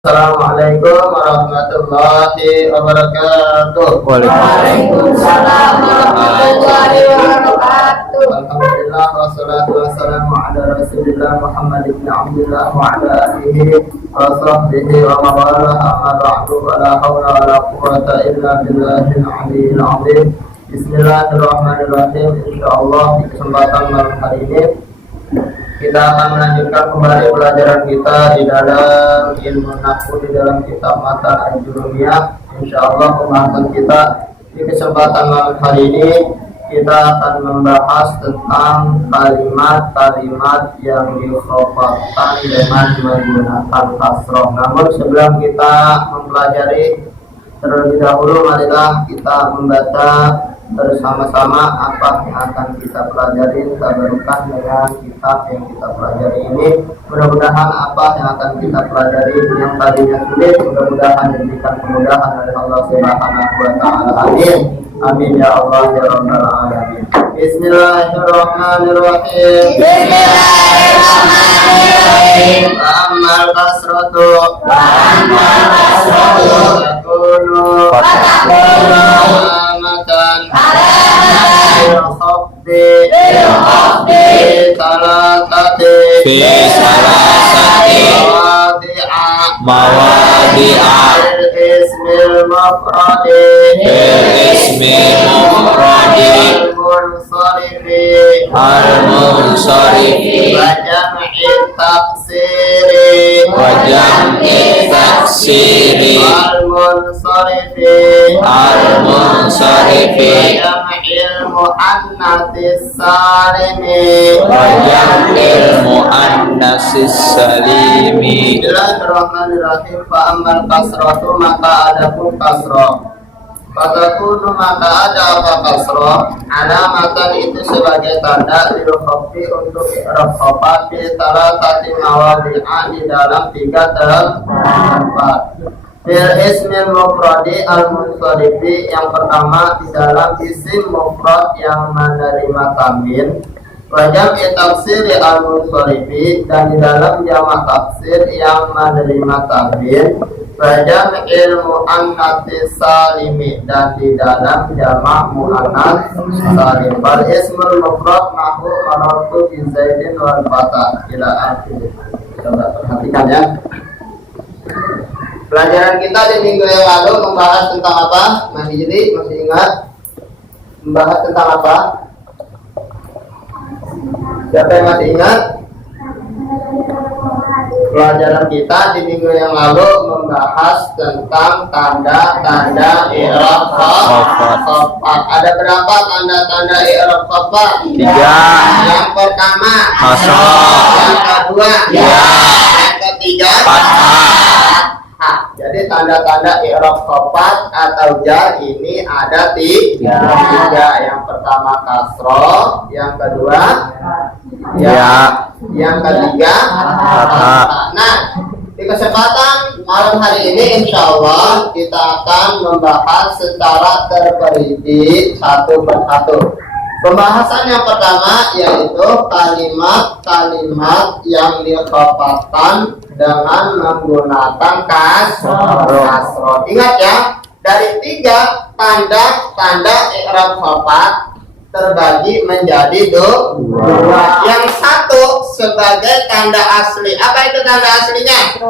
Assalamualaikum warahmatullahi wabarakatuh. Waalaikumsalam warahmatullahi wabarakatuh. Alhamdulillah wassalatu wassalamu ala Rasulillah Muhammad ibn Abdullah wa ala alihi wa sahbihi wa mawala amma ba'du wa la hawla wa la quwwata illa billahil aliyyil azim. Bismillahirrahmanirrahim. Insyaallah di kesempatan malam hari ini kita akan melanjutkan kembali pelajaran kita di dalam ilmu nahwu di dalam kitab Matan Al-Jurumiyah. Insyaallah pembahasan kita di kesempatan malam hari ini kita akan membahas tentang kalimat-kalimat yang dikhafatkan dengan menggunakan kasroh. Namun sebelum kita mempelajari terlebih dahulu, marilah kita membaca bersama-sama apa yang akan kita pelajari, tabarukan dengan kitab yang kita pelajari ini. Mudah-mudahan apa yang akan kita pelajari yang tadinya sulit, mudah-mudahan diberikan kemudahan oleh Allah Subhanahu wa taala. Amin. Amin ya Allah ya rabbal alamin. Bismillahirrahmanirrahim. Bismillahirrahmanirrahim. Amal kasratu yakunu alamatan fi salasati mawadi'a ismil mufradi al-munsarifi wa jam'i taksiri al-munsarifi wa jam'il muannatsis salimi. Bismillahirrahmanirrahim. Fa ammal kasratu, maka adapun kasrah, fatakunu maka ada apa kasrah, alamatan itu sebagai tanda lil khafi untuk i'rab khafa fi salatati mawadi'a di dalam 3 tempat. Fil ismil mufradi al-munsarifi, yang pertama di dalam isim mufrad yang menerima tanwin, wa jam'i taksiri al-munsarifi, dan di dalam jamak taksir yang menerima tanwin, wa jam'il muannats salimi, dan di dalam jamak muannats salim. Wal ismul mufrad nahu marartu bi zaidin wal fatah ila akhir. Coba perhatikan ya. Pelajaran kita di minggu yang lalu membahas tentang apa? Masih ingat? Membahas tentang apa? Siapa yang masih ingat? Pelajaran kita di minggu yang lalu membahas tentang tanda-tanda i'rab khafat. Ada berapa tanda-tanda i'rab khafat? 3. Yang pertama Kasroh. Yang kedua Yang ketiga Fathah. Jadi tanda-tanda i'rab khafat atau jar ini ada 3. Yang pertama kasroh, yang kedua yang ketiga fathah. Nah, di kesempatan malam hari ini insyaallah kita akan membahas secara terperinci satu persatu. Pembahasan yang pertama yaitu kalimat-kalimat yang dikhafatkan dengan menggunakan kasroh. Ingat ya, dari 3 tanda-tanda i'rab khafat terbagi menjadi 2. Yang satu sebagai tanda asli. Apa itu tanda aslinya?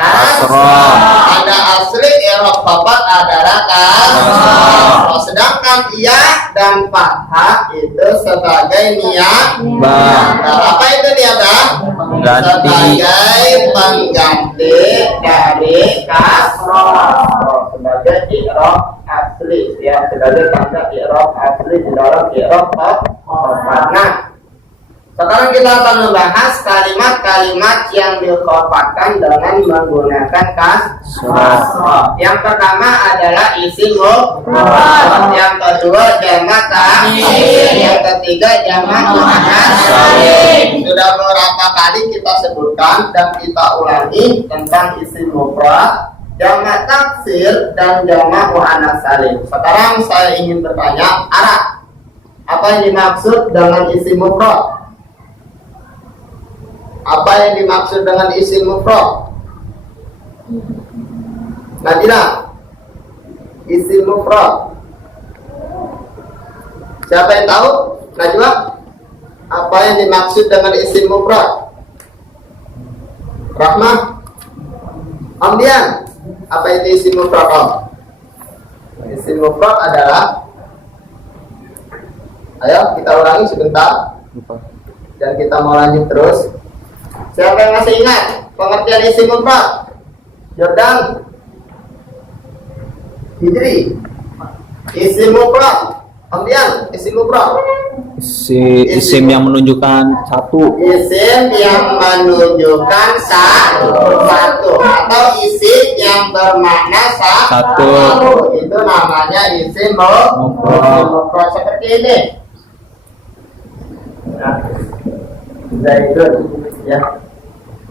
Kasroh. Tanda asli i'rab khafat adalah kasroh. Sedangkan ya dan fathah itu sebagai niabah. Apa itu niabah? Sebagai pengganti dari kasroh. Sebagai i'rab asli ya, sebagai tanda i'rab asli di dalam i'rab khafat. Nah, sekarang kita akan membahas kalimat-kalimat yang dikhafatkan dengan menggunakan kasroh. Yang pertama adalah isim mufrad, yang kedua jamak taksir, yang ketiga jamak muannats salim. Sudah beberapa kali kita sebutkan dan kita ulangi tentang isim mufrad, jamak taksir, dan jamak muannats salim. Sekarang saya ingin bertanya, apa yang dimaksud dengan isim mufrad? Apa yang dimaksud dengan isim mufrad? Nabila, isim mufrad. Siapa yang tahu? Najwa, apa yang dimaksud dengan isim mufrad? Rahmah, Ambian, apa itu isim mufrad? Om? Isim mufrad adalah, ayo kita ulangi sebentar dan kita mau lanjut terus. Siapa yang masih ingat pengertian isim mufrad? Jordan, Hidri, isim mufrad. Ambian, isim mufrad. Isim yang menunjukkan satu. Isim yang menunjukkan satu atau isim yang bermakna satu. Itu namanya isim mufrad. Seperti ini. Nah, zaitun, ya.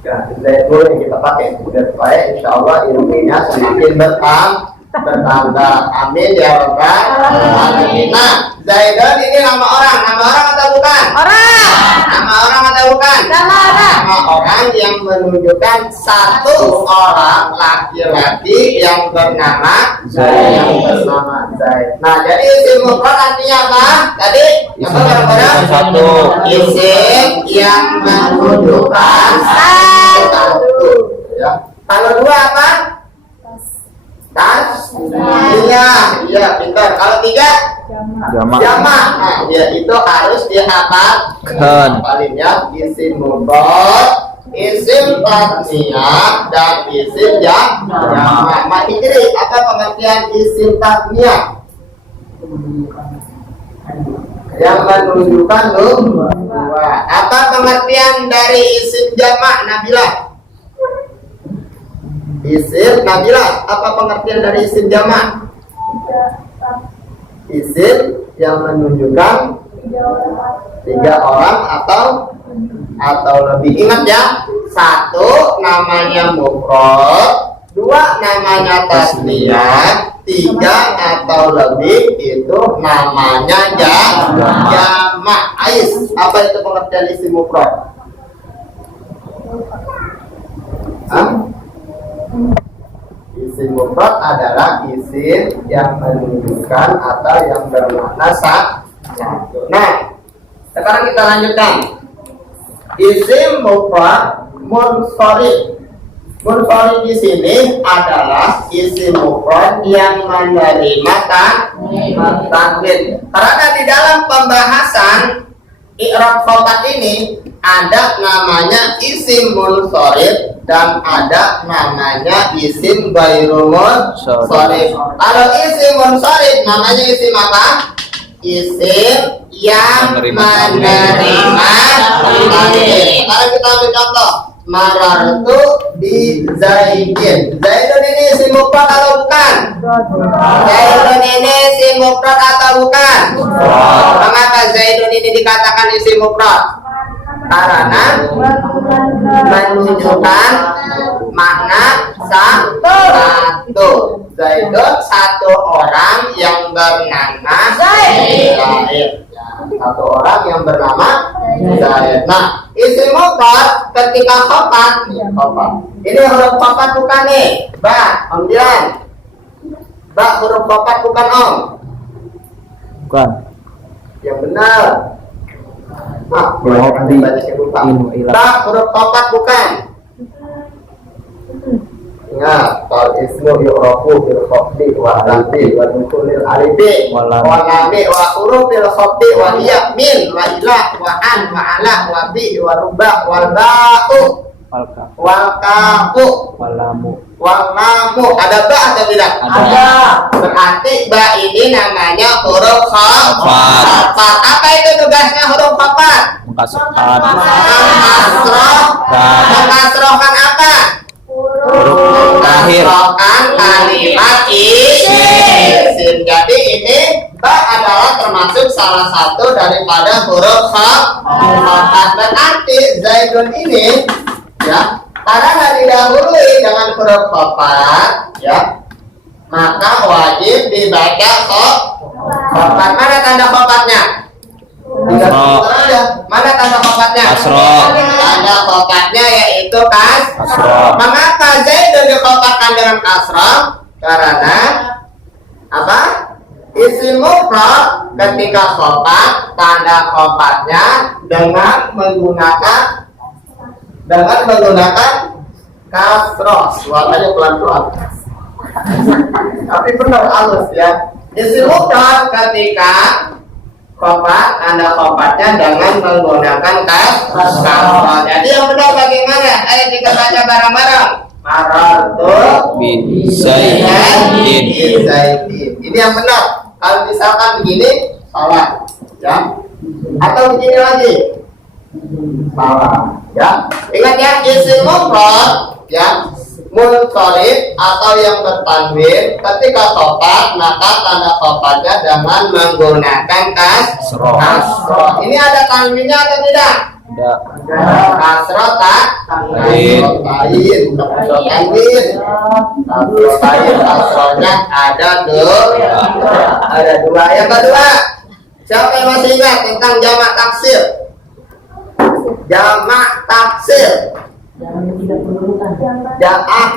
Nah, zaitun yang kita pakai supaya insya Allah ilmunya semakin bertambah. Amin ya rabbal alamin. Nah, Zaidun ini nama orang atau bukan? Orang. Nama orang atau bukan? Nama orang. Nama orang yang menunjukkan satu orang laki-laki yang bernama Zaid. Nah, jadi isim mufrad artinya apa? Tadi apa barang-barang? Satu. Isim yang menunjukkan satu. Ya. Kalau dua apa? Iya, pintar. Kalau tiga? Jamak. Nah, ya itu harus dihafalkan. Palingnya isim mufrad, isim tasniyah dan isim jamak. Mak Hidri, apa pengertian isim tasniyah? Yang menunjukkan dua. Apa pengertian dari isim jamak, Nabila? Isim Nabila, apa pengertian dari isim jamak? Isim yang menunjukkan tiga orang atau lebih. Ingat ya, satu namanya mufrad, dua namanya tasniyah, tiga atau lebih itu namanya jamak. Ais, apa itu pengertian isim mufrad? Isim mufrad adalah isim yang menunjukkan atau yang bermakna satu. Nah, sekarang kita lanjutkan. Isim mufrad munsharif. Munsharif di sini adalah isim mufrad yang menerima tanwin. Karena di dalam pembahasan i'rab khobat ini ada namanya isim munsharif dan ada namanya isim ghairu munsharif. Kalau isim munsharif namanya isim apa? Isim yang menerima tanwin. Sekarang kita ambil contoh. Marartu bi Zaidin. Zaidun ini isim mufrad atau bukan? Zaidun ini isim mufrad atau bukan? Mengapa Zaidun ini dikatakan isim mufrad? Karena menunjukkan makna satu. Zaidun satu orang yang bernama Zaid. Satu orang yang bernama Zaid. Nah, isim mufrad ketika khobat. Ini huruf khobat bukan nih? Ba, Om Dilan. Ba huruf khobat bukan Om? Bukan. Yang benar. Nah, ba huruf khobat bukan? Ingat, kalau ismu yu'rafu bil khafdi wa lambi wa nukulil alibi wa lambi wa huruf bil khafdi wa hiya min wa ila wa an wa ala wa bi wa ruba wal ba'u wal kafu wal lamu. Ada ba atau tidak? Ada. Berarti ba ini namanya huruf khafat. Apa itu tugasnya huruf khafat? Mengasrohkan apa? Huruf terakhir. Mengasrohkan kalimat isim. Jadi ini ba adalah termasuk salah satu daripada huruf khafat. Berarti Zaidun ini ya, karena didahului dengan huruf khafat ya, maka wajib dibaca khafat. Mana tanda khafatnya? Kasro. Mana tanda kopatnya? Kasro. Tanda kopatnya yaitu Kasro. Mengapa Zaidun dikopatkan dengan kasro? Karena apa? Isim mufrad ketika kopat, tanda kopatnya dengan menggunakan kasro. Suaranya pelan-pelan. Tapi benar halus ya. Isim mufrad ketika kopat, tanda kopatnya dengan menggunakan kasro. Jadi yang benar bagaimana? Ayo kita baca bareng-bareng. Marartu Zaidin. Ini yang benar. Kalau misalkan begini salah, ya. Atau begini lagi salah, ya. Ingat ya, isim mufrad, ya, munsharif atau yang bertanwin ketika kopat maka tanda kopatnya dengan menggunakan kasro. Ini ada tanwinnya atau tidak? Ada. Kasro tak? Tanwin. Kasronya ada dua. Yang kedua, siapa yang masih ingat tentang jamak taksir? Jamak taksir. Jamak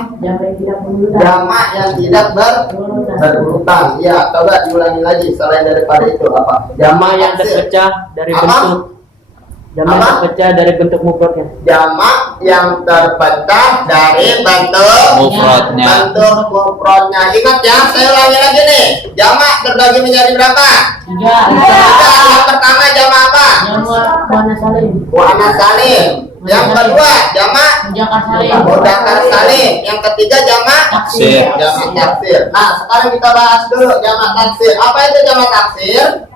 yang tidak berurutan. Ya, coba diulangi lagi selain daripada itu apa? Jamak yang terpecah dari bentuk. Jamak terpecah dari bentuk mufradnya. Jamak yang terpecah dari bentuk Mufradnya. Ingat ya, saya ulangi lagi nih. Jamak terbagi menjadi berapa? 3. Yang pertama jamak apa? Jamak muannas salim. Muannas salim. Yang kedua jamak Mudzakkar salim. mudzakkar salim. Yang ketiga jamak Taksir. jamak taksir. Nah, sekarang kita bahas dulu jamak taksir. Apa itu jamak taksir?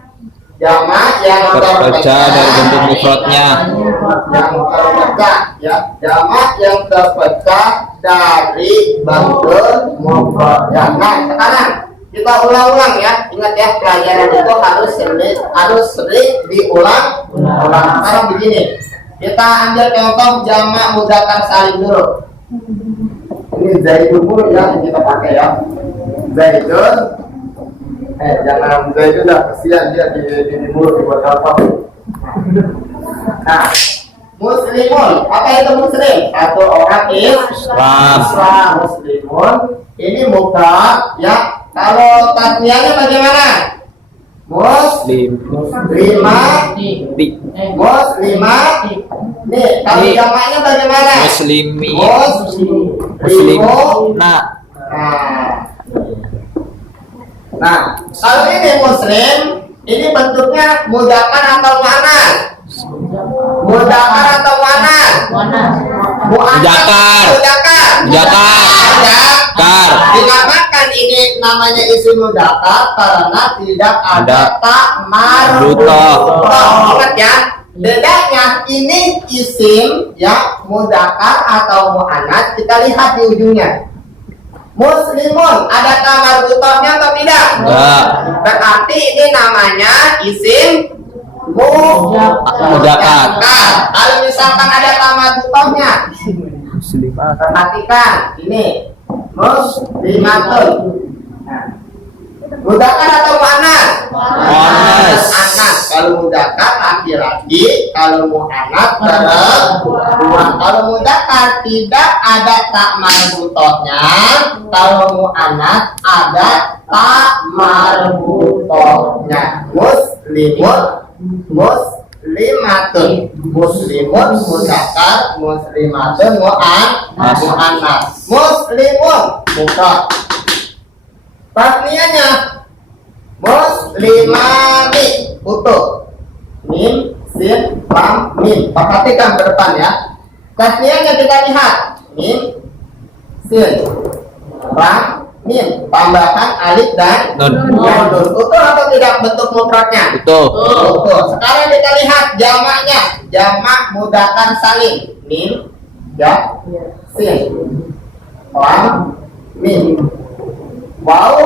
Jamak yang Terpecah dari bentuk mufradnya. yang terpecah, ya. Jamak yang terpecah dari bentuk mufradnya. Nah, sekarang kita ulang-ulang ya. Ingat ya, pelajaran itu harus sering diulang. Sekarang begini. Kita ambil contoh jamak mudzakkar salim dulu. Ini Zaidun dulu ya, yang kita pakai ya. Zaidun. Jangan Zaidun dah, kesian dia di mulut dibuat apa. Nah, muslimun. Apa itu muslim? Satu orang Islam. Muslimun. Ini mufrad ya. Kalau tasniahnya bagaimana? Muslimah. Nih, kalau jamaknya bagaimana? Muslimi. Muslimuna. Nah, kalau ini muslim, ini bentuknya mudzakkar atau muannas? Mudzakkar atau muannas? Mudzakkar. Dinamakan ini namanya isim mudzakkar karena tidak ada tak marbutoh. Ingat ya, bedanya ini isim ya mudzakkar atau muannas, kita lihat di ujungnya. Muslimun ada ta marbutohnya atau tidak? Enggak. Berarti ini namanya isim mudzakkar. Kalau misalkan ada ta marbutohnya, perhatikan ini muslimatun. Mudzakkar atau muannas? Muannas. Kalau mudzakkar laki-laki, kalau muannas perempuan. Kalau mudzakkar tidak ada tak marbutohnya, kalau muannas ada tak marbutohnya. Muslimatun. Muslimun mudzakkar, muslimatun muannas. Muslimun mufrad. Tasniahnya muslimani utuh. Mim, sin, lam, mim. Perhatikan ke depan ya. Tasniahnya kita lihat. Mim, sin, lam, mim. Tambahkan alif dan Nun. Utuh atau tidak bentuk mufradnya? Utuh. Sekarang kita lihat jamaknya. Jamak mudzakkar salim. Mim, ya, sin, lam, mim. Waw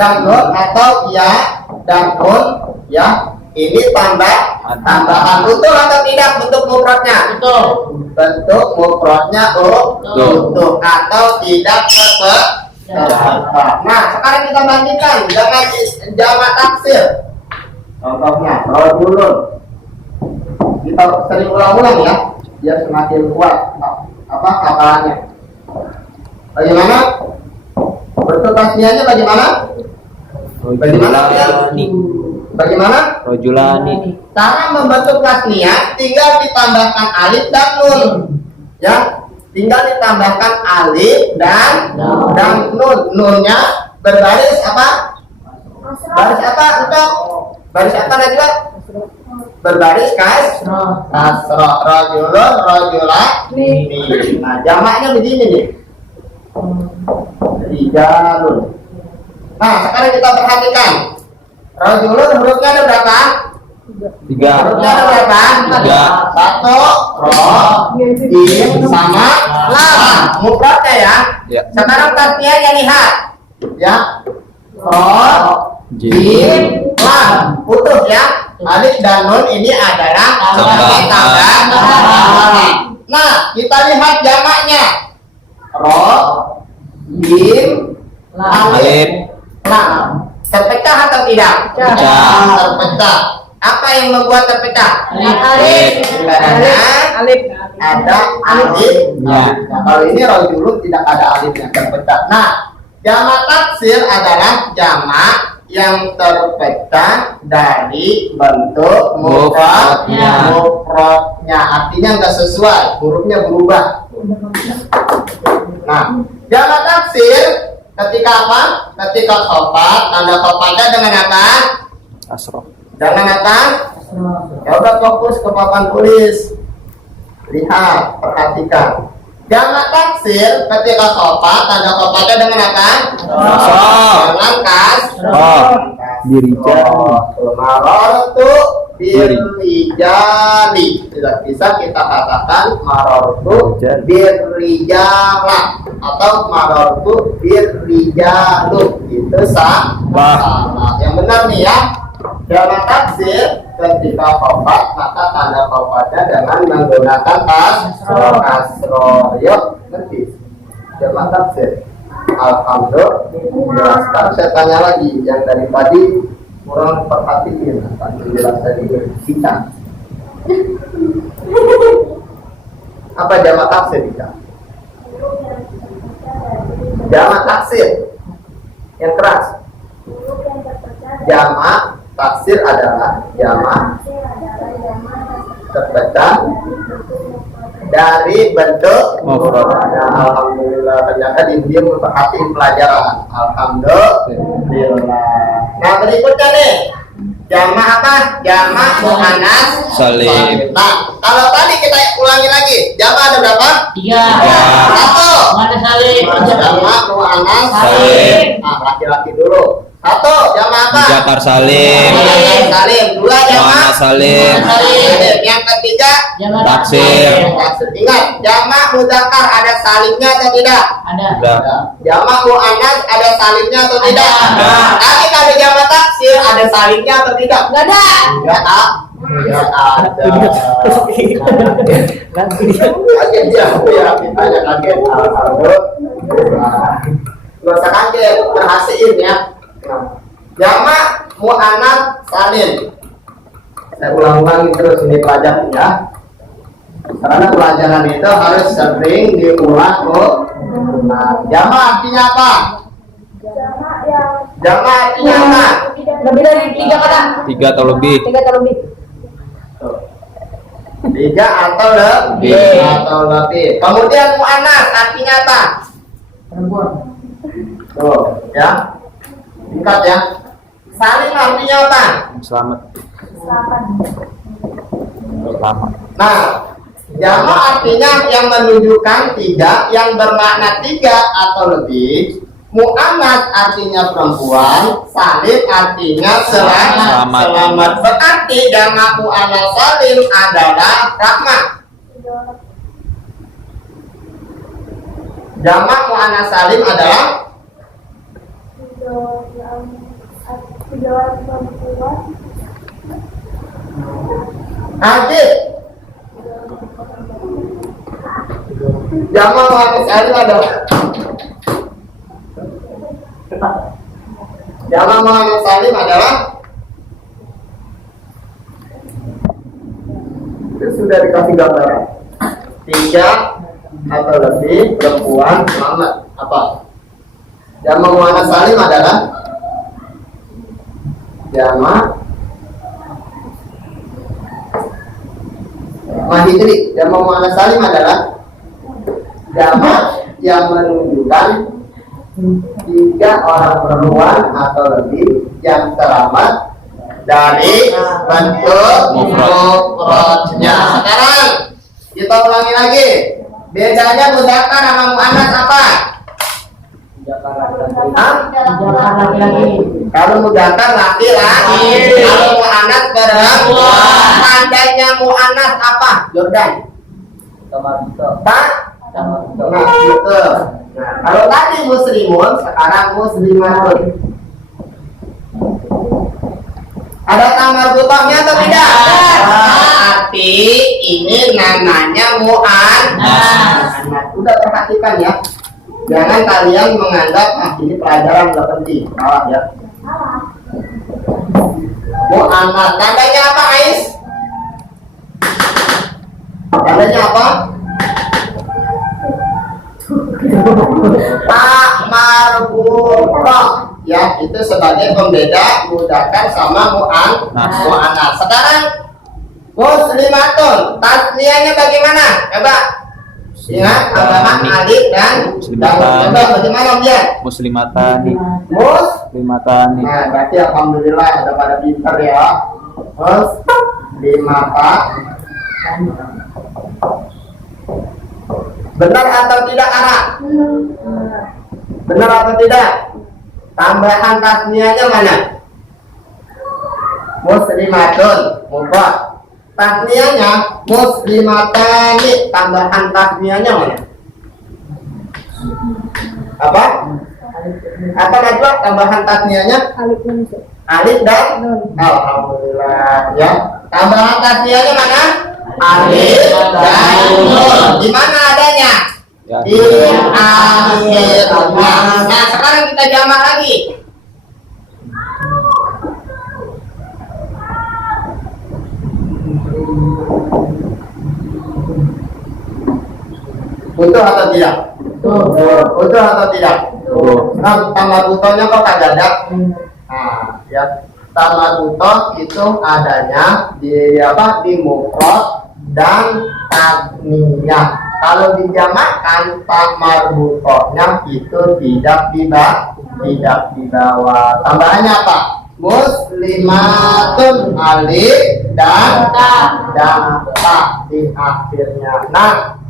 dan nun atau ya dan nun ya, ini tambahan utuh atau tidak bentuk mufradnya? Bentuk mufradnya utuh atau tidak terpecah. Nah, sekarang kita bandingkan dengan jamak taksir. Contohnya rajulun. kita sering ulang-ulang ya, biar semakin kuat hafalannya. Bagaimana? Bentuk tasniahnya bagaimana? Bagaimana? Rojulani. Bagaimana? Rojulani. Cara membentuk tasniah tinggal ditambahkan alif dan nun. Ya, tinggal ditambahkan alif dan nun. Nunnya berbaris apa? Baris apa? Untuk baris apa Najwa? Berbaris kasroh. Rajulun, rajulani. Nah, jamaknya begini nih. Rijalun. Nah, sekarang kita perhatikan. Rajulun hurufnya ada berapa? 3. Hurufnya ada berapa? 3. 1, ro, jim, sama lam. Mufradnya ya. Ya. Sekarang tasniahnya lihat. Ya. Ro, jim, lam. Putus ya. Alif dan nun ini adalah Tambahan. Nah, kita lihat jamaknya. Ro, jim, Alif. lam. Terpecah atau tidak? Pecah. Terpecah. Apa yang membuat terpecah? Alif. Karena ada alifnya. Nah, kalau ini rajulun tidak ada alifnya, terpecah. Nah, jamak taksir adalah jamak yang terpecah dari bentuk Mufradnya. mufradnya. Artinya nggak sesuai, hurufnya berubah. Nah, jamak taksir ketika apa? Ketika khafat, tanda khafatnya dengan apa? Asroh. Jangan apa? Ya udah fokus ke papan tulis. Lihat, perhatikan. Jamak taksir ketika khafat, tanda khafatnya dengan apa? Kasroh. Dengan Oh. Dirijali. Marortu birrijali. Tidak bisa kita katakan marortu birrijala atau marortu birrijalu. Itu salah. Yang benar nih ya. Jamak taksir ketika khafat maka tanda khafatnya dengan menggunakan kasroh. Yuk, ngerti? Jamak taksir. Alhamdulillah. Sekarang saya tanya lagi yang dari tadi kurang perhatiin apa penjelasan ini kita. Apa jamak taksir kita? Jamak taksir yang keras. Jamak taksir adalah jamak terpecah dari bentuk Mufrad. Nah, alhamdulillah ternyata dia memperhatikan pelajaran. Alhamdulillah. Nah, berikutnya nih jamak apa? Jamak muannas Salim. Nah, kalau tadi kita ulangi lagi, jamak ada berapa? 3. Satu. Mana salim? Jamak muannas Salim. Nah, laki-laki dulu. Satu, jamak apa? Muzakkar salim. Salim. Dua, jamak Muannas salim. salim. Yang ketiga, Taksir. taksir. Ingat, jamak muzakkar ada salimnya atau tidak? Ada. Sudah. Jamak muannas ada salimnya atau tidak? Ada. Tapi kalau jamak taksir ada salimnya atau tidak? Enggak ada. Enggak ada. Kaget ya, ya kitanya kaget. Alhamdulillah. Nggak usah kaget, perhatiin ya. Nah, jamak muannas salim. Saya ulang-ulangi terus ini pelajaran ya. Karena pelajaran itu harus sering diulang kok. Nah, jamak artinya apa? Jamak artinya apa? Lebih dari 3 kata. 3 atau lebih. 3 atau lebih. Tiga atau lebih. Kemudian muannas artinya apa? Perempuan. Tuh, ya. Singkat ya. Salim artinya apa? Selamat. Selamat. Nah, jamak artinya yang menunjukkan 3, yang bermakna 3 atau lebih. Muannas artinya perempuan, salim artinya selamat. Selamat. Berarti jamak muannas salim adalah rahmah. Jamak muannas salim adalah Ajib. Jamak muannas salim adalah jamak muannas salim adalah sudah dikasih gambaran. 3 atau lebih perempuan selamat. Apa? Jamak muannas salim adalah jamak mahidri. Jamak muannas salim adalah jamak yang menunjukkan 3 orang perempuan atau lebih yang selamat dari bentuk mufradnya. Sekarang kita ulangi lagi. Bedanya mudzakkar sama muannas apa? Hah? Kalau mudzakkar laki-laki, kalau muannas perempuan. Tandanya muannas apa? Jordan. Tak? Nah, betul. Nah, kalau tadi muslimun, sekarang muslimatun. Ada tamar butahnya atau tidak? Berarti ini namanya muannas. Udah perhatikan ya. Jangan kalian menganggap ini pelajaran nggak penting. Salah ya. Muannas. Tandanya apa, Ais? Tandanya apa? Tak marbutoh. Ya, itu sebagai pembeda mudzakkar sama muannas. Sekarang muslimatun, tasniyahnya bagaimana? Coba ingat tambahan alif dan coba bagaimana dia? Muslimatani. Muslimatani. Nah, berarti alhamdulillah ada pada pintar ya. Muslimatani. Benar atau tidak, Ara? Benar atau tidak? Tambahan tasniyahnya mana? Muslimatun, mufrad. Tasniyahnya muslimatani. Tambahan tasniyahnya mana? Apa? Apa Najwa? Tambahan tasniyahnya? Alif dan nun. Alhamdulillah ya. Tambahan tasniyahnya mana? Alif dan nun. Di mana adanya? Di akhirnya. Nah, sekarang kita jamak lagi. Butuh atau tidak? Butuh atau tidak? Nah, tamar butohnya kok kagak ada? Nah, ya. Tamar butoh itu adanya di apa? Di mufrad dan tasniyah. Kalau dijamakkan tamar butohnya itu tidak dibawa. Tambahannya apa? Muslimatun alif dan ta di akhirnya. Nah,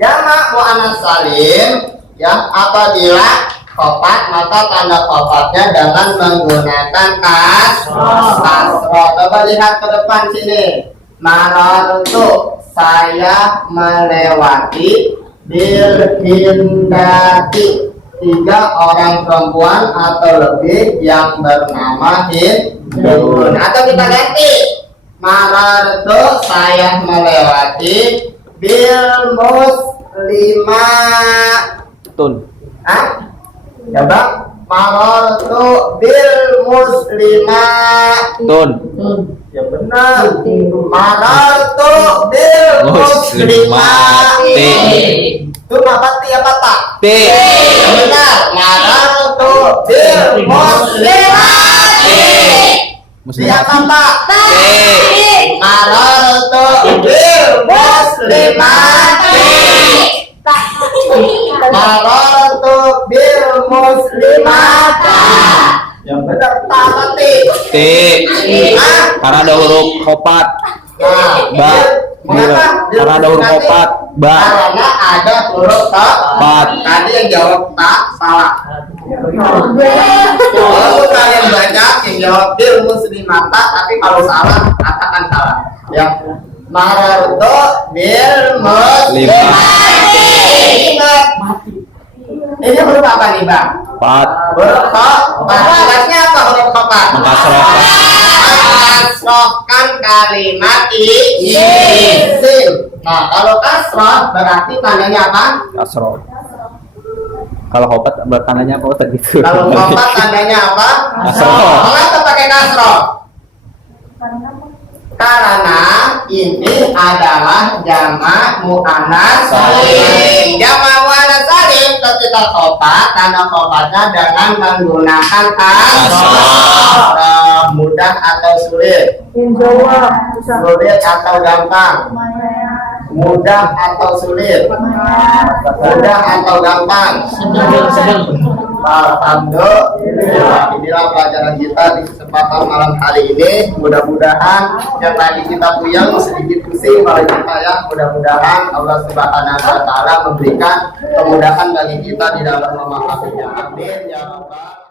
jamak muannas salim ya apabila khopat maka tanda khopatnya dengan menggunakan kasroh. Coba lihat ke depan sini. Marartu, saya melewati bil hindati, 3 orang perempuan atau lebih yang bernama Hindun. Atau kita ganti, marartu, saya melewati bil muslimatun. Coba marartu bil muslimatun. Ya benar. Marartu bil muslimati. Itu apa ti apa tak? T. Ya benar. Marartu bil muslimati. Siapa tak? T. Marartu bil muslimati. Marartu bil muslimati. Yang benar tak T. Karena ada huruf khopat. Ba. Karena ada huruf khopat. Ba. Karena ada huruf khopat. Tadi yang jawab tak salah. Kalau kalian banyak yang jawab bil muslimata, tapi kalau salah katakan salah. Ya. Marartu bil muslimati. Ingat. Ini huruf apa nih, Bang? Pat. Huruf khopat. Tugasnya apa huruf khopat? Mengkasrohkan. Mengkasrohkan kalimat isim. Nah, kalau kasroh berarti tandanya apa? Kasroh. Kalau khopat bertandanya apa tadi gitu? Kalau khopat tandanya apa? Kasroh. Mengapa pakai kasroh? Karena ini adalah jamak muannats Salim. salim. Jamak muannats salim ketika khopat, tanda khopatnya dengan menggunakan asrof. Mudah atau sulit? Sulit atau gampang? Mudah atau sulit? Mudah atau gampang? sedang. Alhamdulillah. Inilah pelajaran kita di kesempatan malam hari ini. Mudah-mudahan yang tadi kita puyeng sedikit pusing pada kita ya. Mudah-mudahan Allah Subhanahu wa taala memberikan kemudahan bagi kita di dalam memahaminya. Amin ya rabbal